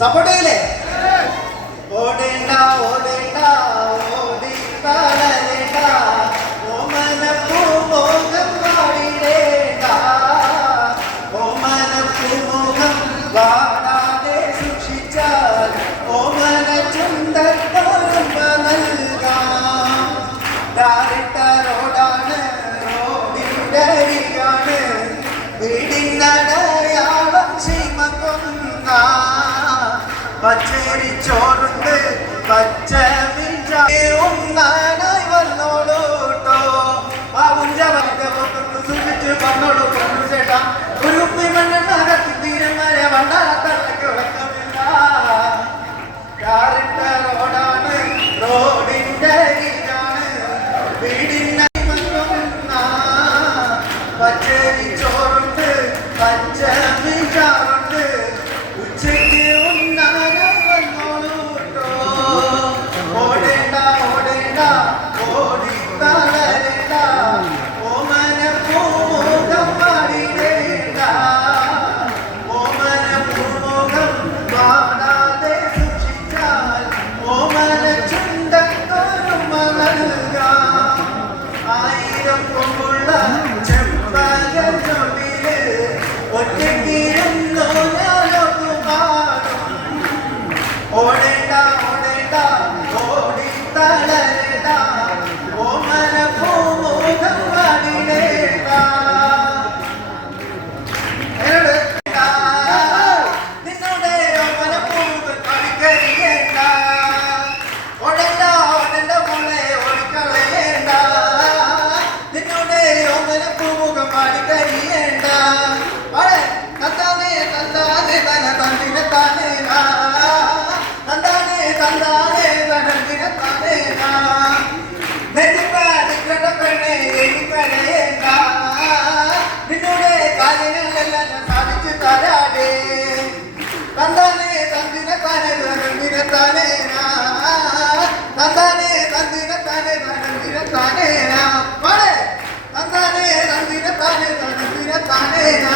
Support ചെയ്യില്ലേ? ഓടേണ്ട ഓടേണ്ട ഓടി തളരേണ്ട ഓമനപ്പൂമോഹം വാടിടേണ്ട ഓമനപ്പൂമോഹം വാടാതെ സൂക്ഷിച്ചാൽ ഓമന ചുണ്ടത്തോരുമ്പ നൽകാം. ഡയറക്ടറോടാണ് റോഡിൻ്റെ അരികാണ് വീടിനടയാളം ചീമക്കൊന്ന പച്ചരി ചോറുണ്ട് പച്ച ഒന്നാനായി വന്നോളൂട്ടോ. ആ ഉഞ്ചവന്റെ പുറത്തൊന്ന് സൂക്ഷിച്ച് പറഞ്ഞോളൂ ചേട്ടാ. ഒരു ഉപ്പി മണ്ണെണ്ണകത്തി തീരന്മാരെ വണ്ടാത്തള്ളക്ക് ഉറക്കമില്ല. ഡയറക്ടറോടാണ് റോഡിന്റെ അരികാണ് വീടിന പച്ചരി ചോറുണ്ട് പച്ച മീൻചാറുണ്ട് ഉച്ചയ്ക്ക് ഉണ്ണാനായി വന്നോളൂട്ടോ. ഓടേണ്ട ഓടേണ്ട ഓടി തളരേണ്ട ഓമനപ്പൂമുഖം വാടിടേണ്ട ഓമനപ്പൂമുഖം വാടാതെ സൂക്ഷിച്ചാൽ ഓമന ചുണ്ടത്തോരുമ നൽകാം. 1000 കൊമ്പുള്ള ചെമ്പകച്ചൊടിയില് ഒറ്റയ്ക്കിരുന്നു ഞാനൊന്നു പാടും. ഓടേണ്ട ഓടേണ്ട ഓടി തളരേണ്ട ഓമനപ്പൂമുഖം വാടിടേണ്ട. നിന്നുടെ ഓമനപ്പൂമുഖം കളിക്കരിയേണ്ട. ഓടേണ്ട ഓടേണ്ട മോളെ ഓടിക്കളയേണ്ട. നിന്നുടെ ഓമനപ്പൂമുഖം വാടിക്കരിയേണ്ട. തന്താനേ തന്താനേ തന തന്തിന താനേന തന്താനേ തന്താനേ തനന്തിന താനേന നെറ്റിപ്പാടിക്കട പെണ്ണെ എനിക്കറിയേണ്ട. നിന്നുടെ കാര്യങ്ങളെല്ലാം ഞാൻ സാധിച്ചു തരാടേ. തന്താനേ തന്തിന താനേ തനന്തിന താനേന തന്താനേ തന്തിന താനേ തനന്തിന താനേന തന്താനേ തന്തിന താനേ തനന്തിന താനേന